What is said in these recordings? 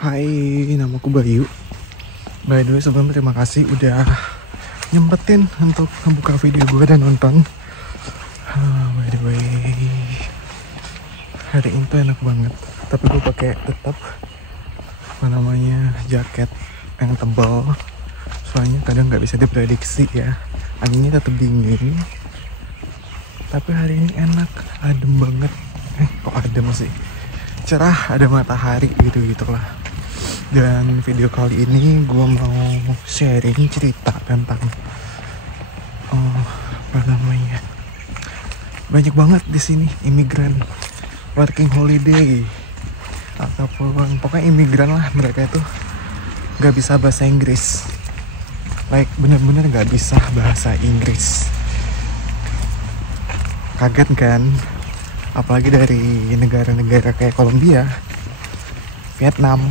Hai, namaku Bayu. By the way, sebelumnya terima kasih udah nyempetin untuk ngebuka video gue dan nonton. By the way, hari ini tuh enak banget. Tapi gue pakai tetap jaket yang tebal. Soalnya kadang nggak bisa diprediksi ya. Anginnya tetap dingin. Tapi hari ini enak, adem banget. Kok adem sih? Cerah, ada matahari gitu-gitulah. Dan video kali ini gue mau sharing cerita tentang banyak banget di sini imigran working holiday ataupun pokoknya imigran lah. Mereka itu nggak bisa bahasa Inggris, bener-bener nggak bisa bahasa Inggris. Kaget kan? Apalagi dari negara-negara kayak Kolombia, Vietnam,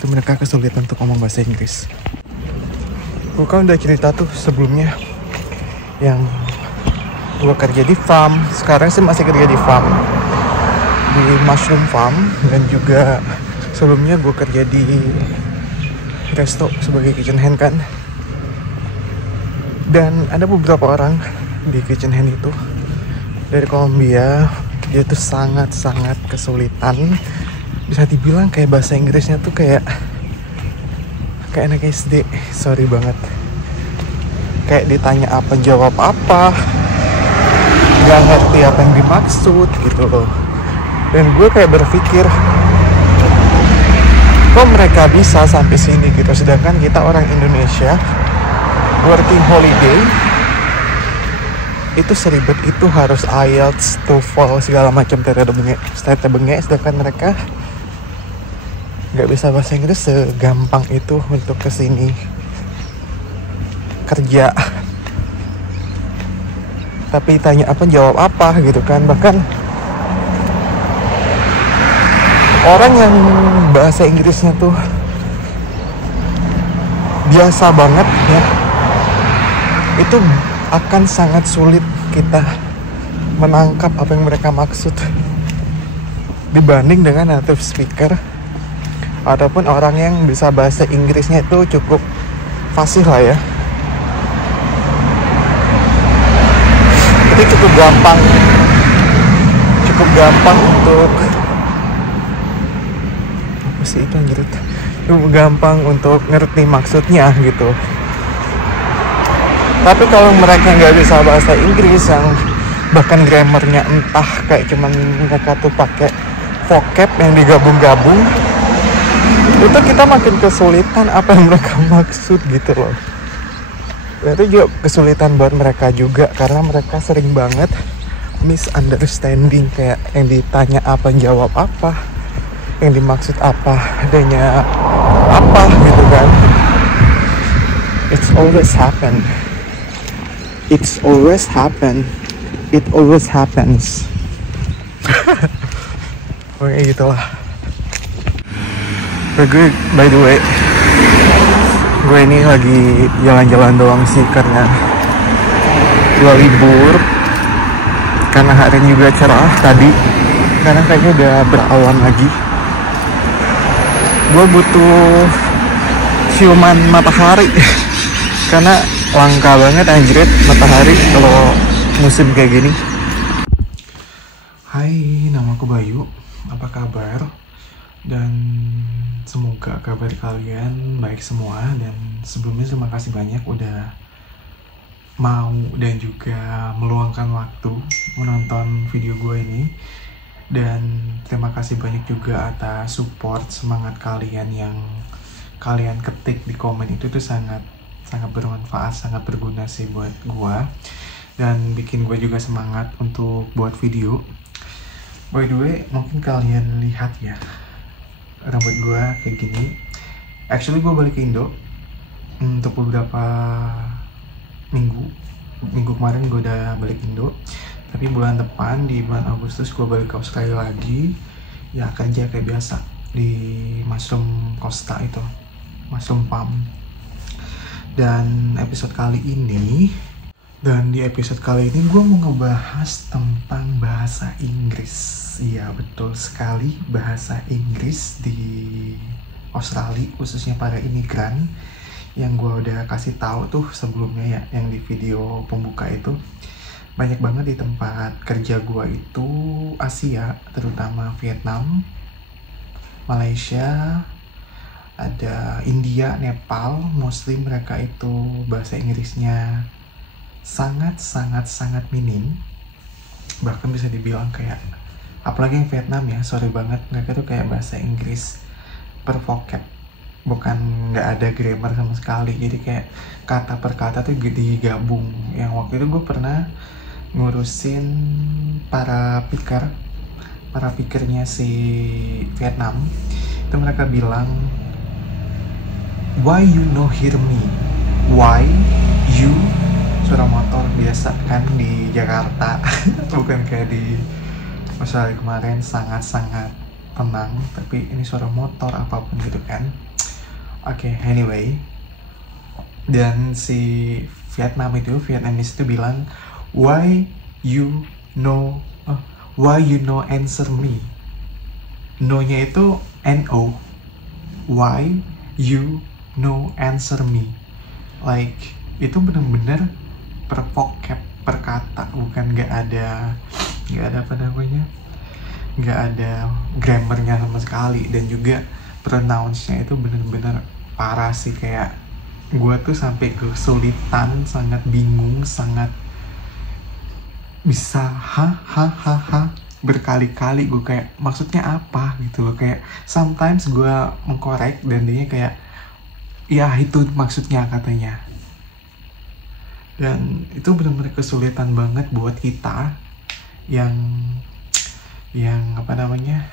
itu mereka kesulitan untuk ngomong bahasa Inggris. Gue kan udah cerita tuh sebelumnya yang gue kerja di farm. Sekarang sih masih kerja di farm, di mushroom farm. Dan juga sebelumnya gue kerja di resto sebagai kitchen hand kan. Dan ada beberapa orang di kitchen hand itu dari Kolombia. Dia tuh sangat-sangat kesulitan. Bisa dibilang kayak bahasa Inggrisnya tuh kayak anak SD. Sorry banget. Kayak ditanya apa jawab apa, gak ngerti apa yang dimaksud gitu loh. Dan gue kayak berpikir, kok mereka bisa sampai sini gitu, sedangkan kita orang Indonesia working holiday itu seribet itu, harus IELTS, TOEFL segala macam tete benge, sedangkan mereka nggak bisa bahasa Inggris segampang itu untuk kesini kerja. Tapi tanya apa jawab apa gitu kan. Bahkan orang yang bahasa Inggrisnya tuh biasa banget ya, itu akan sangat sulit kita menangkap apa yang mereka maksud dibanding dengan native speaker ataupun orang yang bisa bahasa Inggrisnya itu cukup fasih lah ya. Itu cukup gampang untuk apa sih itu anjir, cukup gampang untuk ngerti maksudnya gitu. Tapi kalau mereka nggak bisa bahasa Inggris, yang bahkan grammarnya entah kayak cuman mereka tuh pakai vocab yang digabung-gabung, itu kita makin kesulitan apa yang mereka maksud gitu loh. Itu juga kesulitan buat mereka juga, karena mereka sering banget misunderstanding, kayak yang ditanya apa jawab apa, yang dimaksud apa adanya apa gitu kan. It always happens. Oke gitulah. Gue by the way, gue ini lagi jalan-jalan doang sih, karena gue libur. Karena hari ini juga cerah tadi, karena kayaknya udah berawan lagi. Gue butuh ciuman matahari karena langka banget anjrit matahari kalau musim kayak gini. Hai, namaku Bayu. Apa kabar? Dan semoga kabar kalian baik semua. Dan sebelumnya terima kasih banyak udah mau dan juga meluangkan waktu menonton video gue ini. Dan terima kasih banyak juga atas support, semangat kalian yang kalian ketik di komen itu tuh sangat bermanfaat, sangat berguna sih buat gue, dan bikin gue juga semangat untuk buat video. By the way, mungkin kalian lihat ya, rambut gue kayak gini. Actually gue balik ke Indo untuk beberapa minggu kemarin gue udah balik Indo, tapi bulan depan di bulan Agustus gue balik ke Australia lagi ya, kerja kayak biasa di Mushroom Costa itu, Mushroom Farm. Dan episode kali ini Dan di episode kali ini gue mau ngebahas tentang bahasa Inggris. Iya, betul sekali, bahasa Inggris di Australia, khususnya para imigran. Yang gue udah kasih tahu tuh sebelumnya ya, yang di video pembuka itu. Banyak banget di tempat kerja gue itu Asia, terutama Vietnam, Malaysia, ada India, Nepal. Mostly mereka itu bahasa Inggrisnya sangat minim, bahkan bisa dibilang kayak, apalagi yang Vietnam ya, sorry banget, mereka tuh kayak bahasa Inggris per vocab, bukan nggak ada grammar sama sekali, jadi kayak kata per kata tuh digabung. Yang waktu itu gue pernah ngurusin para speakernya si Vietnam, itu mereka bilang, why you no hear me, why you, suara motor biasa kan di Jakarta bukan kayak di Australia kemarin sangat tenang, tapi ini suara motor apapun gitu kan. Oke, anyway, dan si Vietnamese itu bilang, why you no answer me. No nya itu no, why you no answer me, like itu bener-bener per vocab, per kata, bukan nggak ada apa namanya, nggak ada grammarnya sama sekali. Dan juga pronounce-nya itu bener-bener parah sih, kayak gue tuh sampai kesulitan, sangat bingung, sangat bisa berkali-kali gue kayak maksudnya apa gitu loh, kayak sometimes gue mengkorek dan dia kayak ya itu maksudnya katanya. Dan itu benar-benar kesulitan banget buat kita yang apa namanya,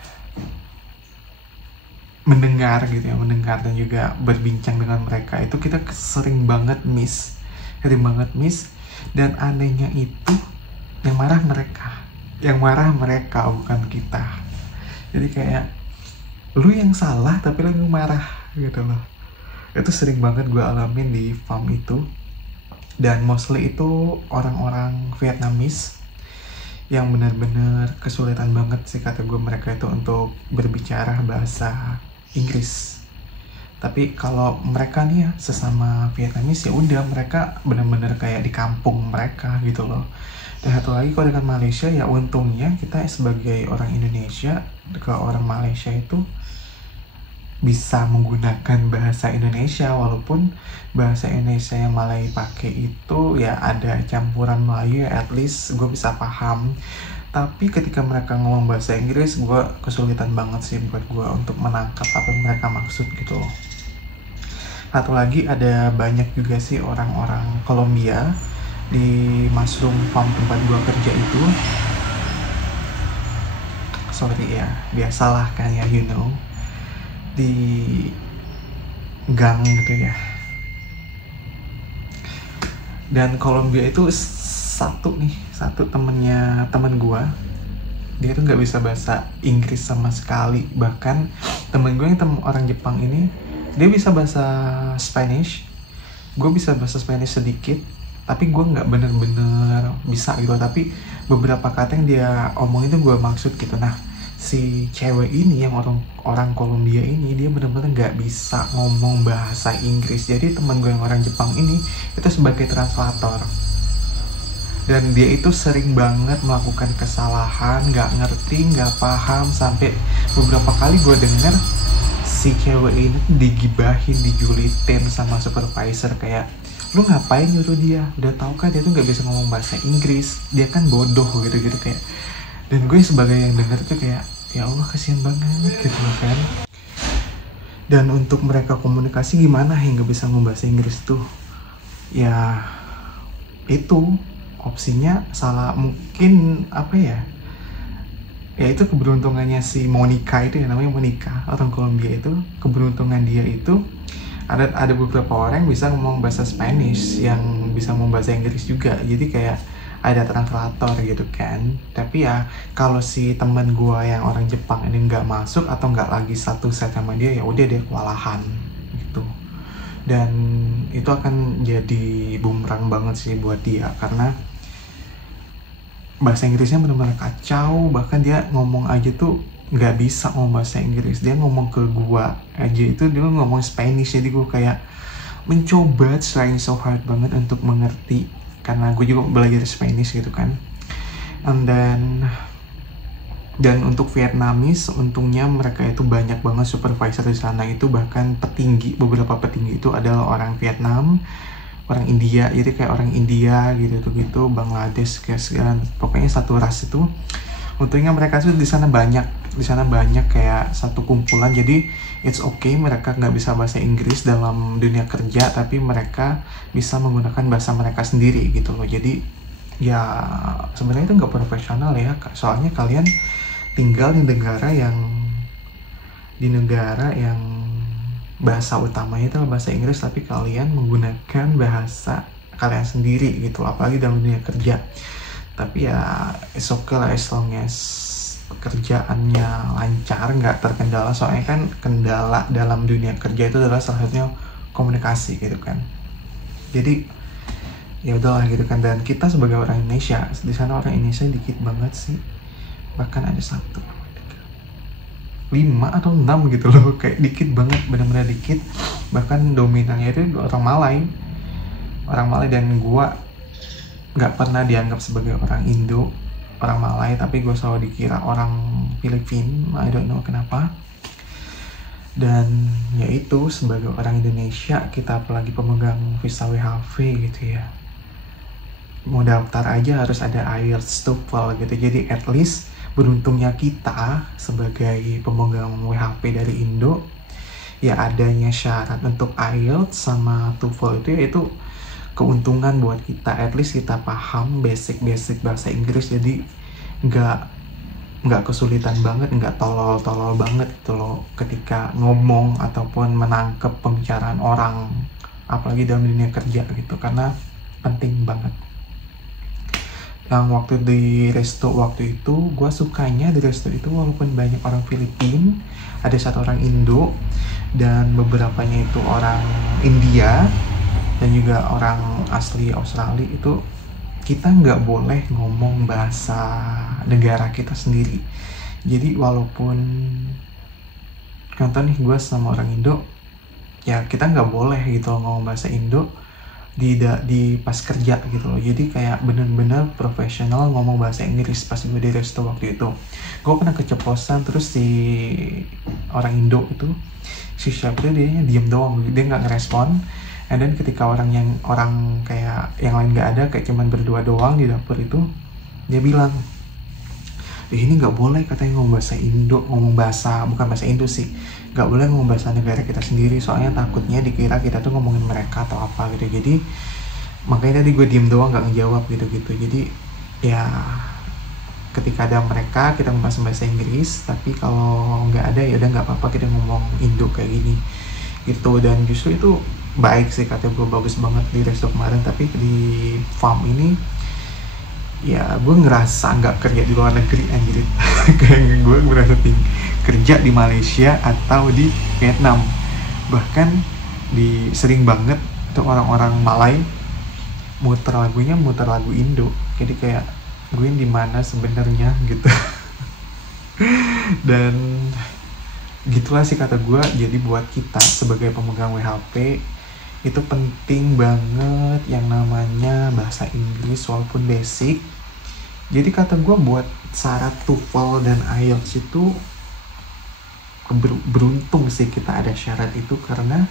mendengar gitu ya, mendengar dan juga berbincang dengan mereka. Itu kita sering banget miss. Dan anehnya itu yang marah mereka bukan kita. Jadi kayak lu yang salah tapi lu marah gitu loh. Itu sering banget gue alamin di farm itu. Dan mostly itu orang-orang Vietnamese yang benar-benar kesulitan banget sih kata gue, mereka itu untuk berbicara bahasa Inggris. Tapi kalau mereka nih ya, sesama Vietnamese ya udah, mereka benar-benar kayak di kampung mereka gitu loh. Dan satu lagi, kalau dengan Malaysia ya untungnya kita sebagai orang Indonesia ke orang Malaysia itu bisa menggunakan bahasa Indonesia, walaupun bahasa Indonesia yang Malay pakai itu ya ada campuran Melayu ya, at least gue bisa paham. Tapi ketika mereka ngomong bahasa Inggris, gue kesulitan banget sih buat gue untuk menangkap apa yang mereka maksud gitu loh. Satu lagi, ada banyak juga sih orang-orang Kolombia di mushroom farm tempat gue kerja itu. Sorry ya, biasalah kan ya, you know, di gang gitu ya. Dan Kolombia itu satu temen gue, dia tuh nggak bisa bahasa Inggris sama sekali. Bahkan temen gue yang orang Jepang ini, dia bisa bahasa Spanish, gue bisa bahasa Spanish sedikit, tapi gue nggak bener-bener bisa gitu. Tapi beberapa kata yang dia omong itu gue maksud gitu. Nah, si cewek ini yang orang Kolombia ini, dia benar-benar nggak bisa ngomong bahasa Inggris. Jadi teman gue yang orang Jepang ini itu sebagai translator. Dan dia itu sering banget melakukan kesalahan, nggak ngerti, nggak paham, sampai beberapa kali gue denger si cewek ini digibahin, dijulitin sama supervisor, kayak, lu ngapain nyuruh dia? Udah tahu kan dia tuh nggak bisa ngomong bahasa Inggris, dia kan bodoh gitu-gitu kayak. Dan gue sebagai yang denger tuh kayak, ya Allah kasihan banget gitu loh kan. Dan untuk mereka komunikasi gimana yang gak bisa ngomong bahasa Inggris tuh? Ya itu opsinya salah, mungkin apa ya, ya itu keberuntungannya si Monica itu ya, namanya Monica, orang Kolombia itu. Keberuntungan dia itu ada beberapa orang yang bisa ngomong bahasa Spanish, yang bisa ngomong bahasa Inggris juga. Jadi kayak ada translator gitu kan. Tapi ya kalau si temen gue yang orang Jepang ini nggak masuk atau nggak lagi satu set sama dia, ya udah dia kewalahan gitu. dan itu akan jadi bumerang banget sih buat dia, karena bahasa Inggrisnya benar-benar kacau. Bahkan dia ngomong aja tuh nggak bisa ngomong bahasa Inggris, dia ngomong ke gua aja itu dia ngomong Spanish. Jadi gua kayak mencoba trying so hard banget untuk mengerti, karena gue juga belajar Spanish gitu kan. And then dan untuk Vietnamese, untungnya mereka itu banyak banget supervisor di sana itu, bahkan beberapa petinggi itu adalah orang Vietnam, orang India, jadi kayak orang India gitu, Bangladesh, kayak segala, pokoknya satu ras itu. Untungnya mereka tuh di sana banyak kayak satu kumpulan. Jadi it's okay mereka nggak bisa bahasa Inggris dalam dunia kerja, tapi mereka bisa menggunakan bahasa mereka sendiri gitu loh. Jadi ya sebenarnya itu nggak profesional ya, soalnya kalian tinggal di negara yang bahasa utamanya itu bahasa Inggris, tapi kalian menggunakan bahasa kalian sendiri gitu, apalagi dalam dunia kerja. Tapi ya it's okay lah, as long as kerjaannya lancar, nggak terkendala. Soalnya kan kendala dalam dunia kerja itu adalah salah satunya komunikasi gitu kan. Jadi ya udahlah gitu kan. Dan kita sebagai orang Indonesia, di sana orang Indonesia dikit banget sih, bahkan ada 1, 2, 3, 5 atau 6 gitu loh, kayak dikit banget, benar-benar dikit. Bahkan dominannya itu orang Malay, dan gua nggak pernah dianggap sebagai orang Indo, orang Malay, tapi gue selalu dikira orang Filipina. I don't know kenapa. Dan yaitu sebagai orang Indonesia, kita apalagi pemegang visa WHV gitu ya, mau daftar aja harus ada IELTS, TOEFL gitu. Jadi at least beruntungnya kita sebagai pemegang WHV dari Indo, ya adanya syarat untuk IELTS sama TOEFL itu, yaitu keuntungan buat kita. At least kita paham basic bahasa Inggris, jadi nggak kesulitan banget, nggak tolol banget gitu loh ketika ngomong ataupun menangkap pembicaraan orang, apalagi dalam dunia kerja gitu, karena penting banget. Yang waktu di resto waktu itu, gue sukanya di resto itu walaupun banyak orang Filipina, ada 1 orang Indo, dan beberapanya itu orang India, dan juga orang asli Australia. Itu kita nggak boleh ngomong bahasa negara kita sendiri. Jadi walaupun contoh nih, gue sama orang Indo, ya kita nggak boleh gitu loh ngomong bahasa Indo di pas kerja gitu loh. Jadi kayak bener-bener profesional ngomong bahasa Inggris. Pas gue di resto waktu itu, gue pernah keceplosan, terus si orang Indo itu, si chef itu, dia diem doang, dia nggak ngerespon. And then ketika orang kayak yang lain nggak ada, kayak cuman berdua doang di dapur itu, dia bilang, ini nggak boleh katanya ngomong bahasa bukan bahasa Indo sih, nggak boleh ngomong bahasa negara kita sendiri, soalnya takutnya dikira kita tuh ngomongin mereka atau apa gitu. Jadi makanya tadi gue diem doang, nggak ngejawab gitu. Jadi ya ketika ada mereka, kita ngomong bahasa Inggris, tapi kalau nggak ada ya udah nggak apa-apa, kita ngomong Indo kayak gini gitu. Dan justru itu baik sih, kata gue bagus banget di resto kemarin. Tapi di farm ini ya gue ngerasa nggak kerja di luar negeri anjir. Kayak gue merasa kerja di Malaysia atau di Vietnam. Bahkan sering banget tuh orang-orang Malay muter lagu Indo. Jadi kayak gue di mana sebenarnya gitu. Dan gitulah sih kata gue. Jadi buat kita sebagai pemegang WHP itu penting banget yang namanya bahasa Inggris walaupun basic. Jadi kata gue buat syarat TOEFL dan IELTS itu beruntung sih kita ada syarat itu, karena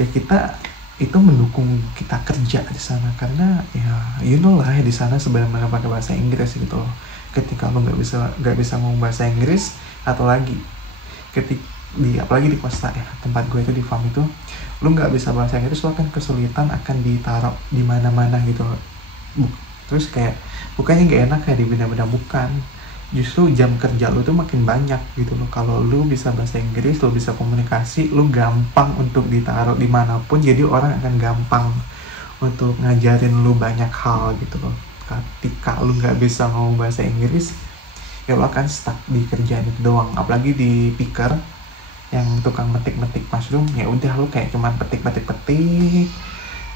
ya kita itu mendukung kita kerja di sana. Karena ya you know lah, di sana sebenarnya pakai bahasa Inggris gitu loh. Ketika lo nggak bisa ngomong bahasa Inggris, atau lagi apalagi di Costa ya, tempat gue itu di farm itu, lu nggak bisa bahasa Inggris, lu akan kesulitan, akan ditaruh di mana-mana gitu. Terus kayak bukannya nggak enak kayak di benda-benda, bukan, justru jam kerja lu tuh makin banyak gitu loh. Kalau lu bisa bahasa Inggris, lu bisa komunikasi, lu gampang untuk ditaruh dimanapun, jadi orang akan gampang untuk ngajarin lu banyak hal gitu loh. Ketika lu nggak bisa ngomong bahasa Inggris, ya lu akan stuck di kerjaan itu doang. Apalagi di picker yang tukang metik mushroom, ya udah lu kayak cuman petik.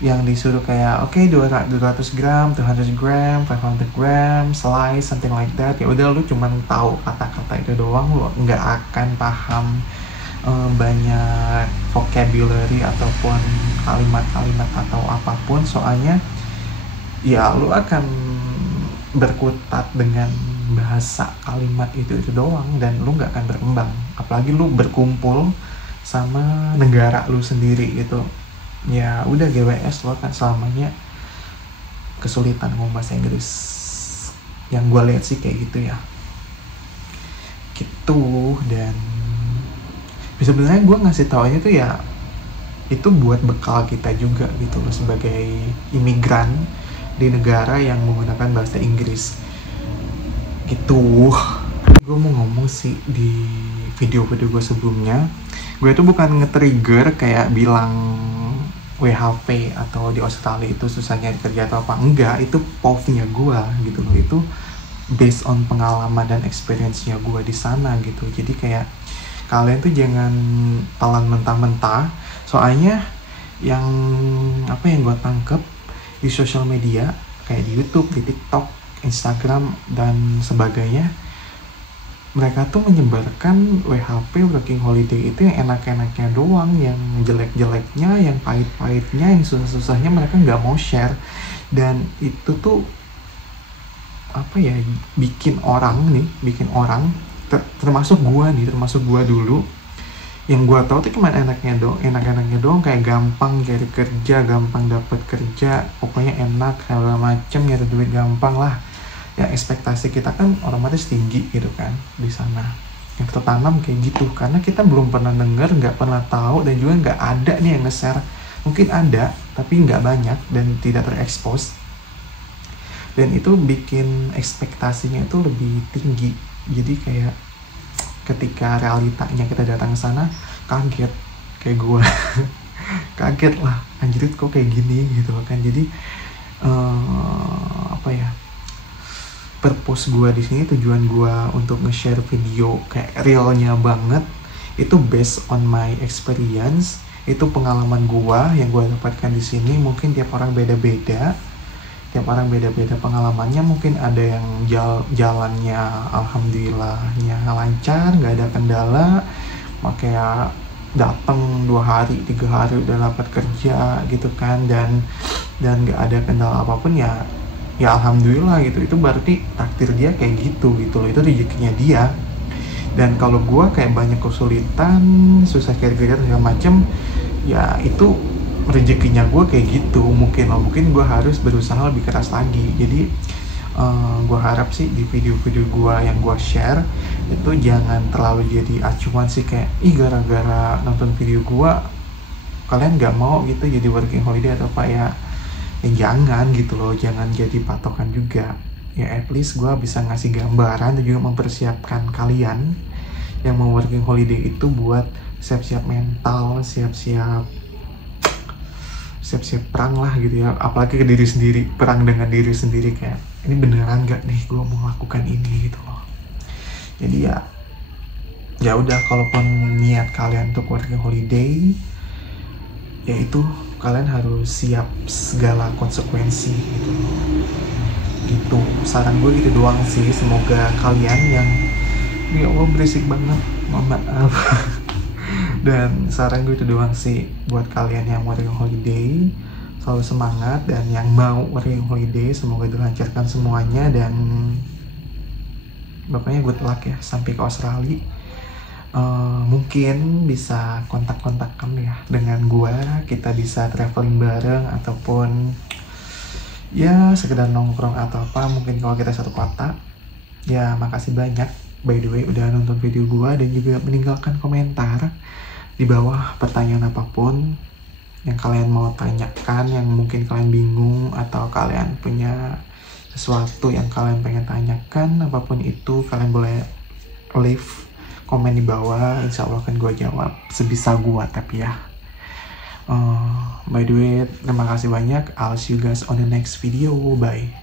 Yang disuruh kayak oke, 200 gram, 200 gram, 500 gram, slice, something like that, ya udah lu cuman tahu kata-kata itu doang, lu nggak akan paham banyak vocabulary ataupun kalimat-kalimat atau apapun, soalnya ya lu akan berkutat dengan bahasa kalimat itu doang dan lu nggak akan berkembang, apalagi lu berkumpul sama negara lu sendiri gitu. Ya udah, GWS lo kan selamanya kesulitan ngomong bahasa Inggris, yang gue lihat sih kayak gitu ya gitu. Dan sebenarnya gue ngasih taunya tuh ya itu buat bekal kita juga gitu loh, sebagai imigran di negara yang menggunakan bahasa Inggris gitu. Gue mau ngomong sih di video-video gue sebelumnya, gue tuh bukan nge-trigger kayak bilang WHP atau di Australia itu susah nyari kerja atau apa, enggak, itu POV-nya gue gitu loh, itu based on pengalaman dan experience-nya gue di sana gitu. Jadi kayak kalian tuh jangan telan mentah-mentah, soalnya yang gue tangkep di sosial media kayak di YouTube, di TikTok, Instagram dan sebagainya, mereka tuh menyebarkan WHP, working holiday itu yang enak-enaknya doang, yang jelek-jeleknya, yang pahit-pahitnya, yang susah-susahnya mereka nggak mau share. Dan itu tuh bikin orang termasuk gua dulu, yang gua tahu tuh cuma enak-enaknya doang, kayak gampang cari kerja, gampang dapat kerja, pokoknya enak segala macem, nyari duit gampang lah. Ya ekspektasi kita kan otomatis tinggi gitu kan di sana, yang tertanam kayak gitu, karena kita belum pernah dengar, nggak pernah tahu, dan juga nggak ada nih yang nge-share. Mungkin ada tapi nggak banyak dan tidak terekspos, dan itu bikin ekspektasinya itu lebih tinggi. Jadi kayak ketika realitanya kita datang ke sana kaget, kayak gue kaget lah, anjir kok kayak gini gitu kan. Jadi purpose gue di sini, tujuan gue untuk nge-share video kayak realnya banget, itu based on my experience, itu pengalaman gue yang gue dapatkan di sini. Mungkin tiap orang beda-beda pengalamannya, mungkin ada yang jalannya alhamdulillahnya lancar, nggak ada kendala, makanya datang 2 hari 3 hari udah dapat kerja gitu kan, dan nggak ada kendala apapun, ya alhamdulillah gitu. Itu berarti takdir dia kayak gitu loh, itu rezekinya dia. Dan kalau gue kayak banyak kesulitan, susah cari kerja segala macem, ya itu rezekinya gue kayak gitu. Mungkin gue harus berusaha lebih keras lagi. Jadi gue harap sih di video-video gue yang gue share itu jangan terlalu jadi acuan sih, kayak gara-gara nonton video gue kalian gak mau gitu jadi working holiday atau apa, ya jangan gitu loh, jangan jadi patokan juga. Ya at least gue bisa ngasih gambaran dan juga mempersiapkan kalian yang mau working holiday itu buat siap-siap mental, siap-siap perang lah gitu ya, apalagi ke diri sendiri, perang dengan diri sendiri, kayak ini beneran gak nih gue mau lakukan ini gitu loh. Jadi ya udah, kalaupun niat kalian untuk working holiday, ya itu kalian harus siap segala konsekuensi gitu. Gitu, saran gue gitu doang sih. Semoga kalian yang, ya Allah berisik banget, mohon maaf. Dan saran gue itu doang sih buat kalian yang working holiday, selalu semangat. Dan yang mau working holiday, semoga dilancarkan semuanya, dan pokoknya good luck ya sampai ke Australia. Mungkin bisa kontak-kontakkan ya dengan gue, kita bisa traveling bareng ataupun ya sekedar nongkrong atau apa, mungkin kalau kita satu kota. Ya makasih banyak by the way udah nonton video gue, dan juga meninggalkan komentar di bawah pertanyaan apapun yang kalian mau tanyakan, yang mungkin kalian bingung atau kalian punya sesuatu yang kalian pengen tanyakan, apapun itu kalian boleh leave komen di bawah, insya Allah akan gue jawab sebisa gue. Tapi ya by the way, terima kasih banyak. I'll see you guys on the next video. Bye.